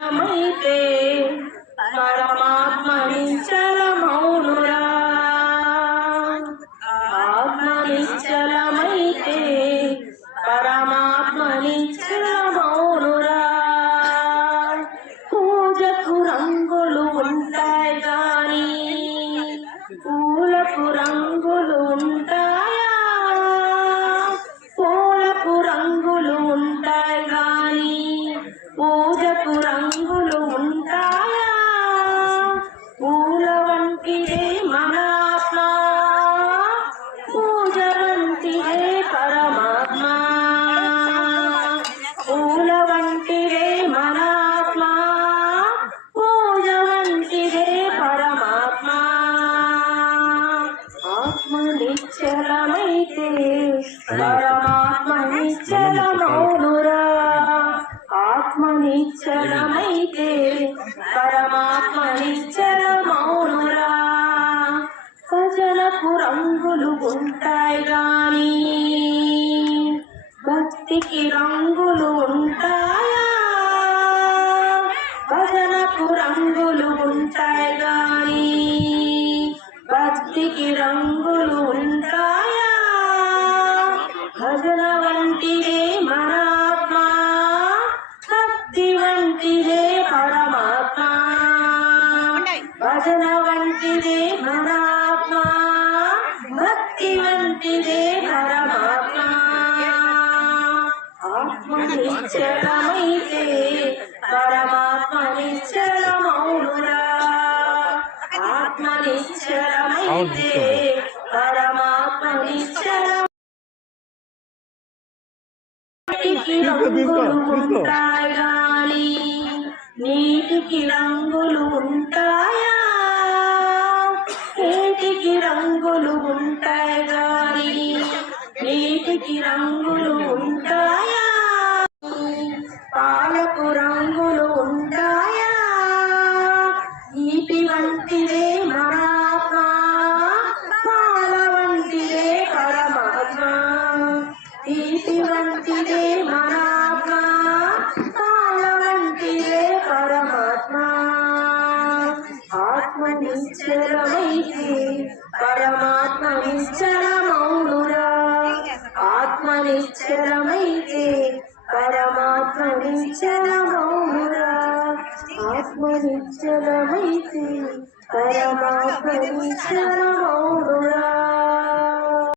మైతే పరమాత్మ నిశ్చలమౌనురా ఆత్మ నిశ్చలమైతే పరమాత్మ నిశ్చలమౌనురా పూజకు రంగులు ఉంటాయి గాని పూలకు రంగులు ఉంటాయా పూలకు రంగులు ఉంటాయి గాని పూజకు రంగులు ఉంటాయా పూల వంటిదే మన ఆత్మ పూజ వంటిదే పరమాత్మ పూల వంటిదే మన ఆత్మ పూజ వంటిదే పరమాత్మ ఆత్మ నిశ్చలమైతే పరమాత్మ నిశ్చలమౌనురా ఆత్మ నిశ్చలమైతే పరమాత్మ నిశ్చలమౌనురా భజనకు రంగులు ఉంటాయి గాని భక్తికి రంగులు ఉంటాయా భజనకు రంగులు ఉంటాయి గాని భక్తికి రంగులు ఉంటాయా భజన వంటిదే మన ఆత్మ భక్తి వంటిదే పరమాత్మ భజన వంటిదే మన ఆత్మ భక్తి వంటిదే పరమాత్మ ఆత్మ నిశ్చలమైతే పరమాత్మ నిశ్చలమౌనురా ఆత్మ నిశ్చలమైతే పరమాత్మ నిశ్చలం రంగులు ఉంటాయి గాని నీటికి రంగులు ఉంటాయా నీటికి రంగులు ఉంటాయి గాని నీటికి రంగులు ఉంటాయా పాలకు రంగులు ఉంటాయా ఈటి వంటిదే మన ఆత్మ పాల వంటిదే పరమాత్మ ఈటి వంటిదే మన ఆత్మ పాల వంటిదే పరమాత్మ ఆత్మ నిశ్చలమైతే పరమాత్మ నిశ్చలమౌనురా ఆత్మ నిశ్చలమైతే పరమాత్మ నిశ్చలమౌనురా ఆత్మ నిశ్చలమైతే పరమాత్మ నిశ్చలమౌనురా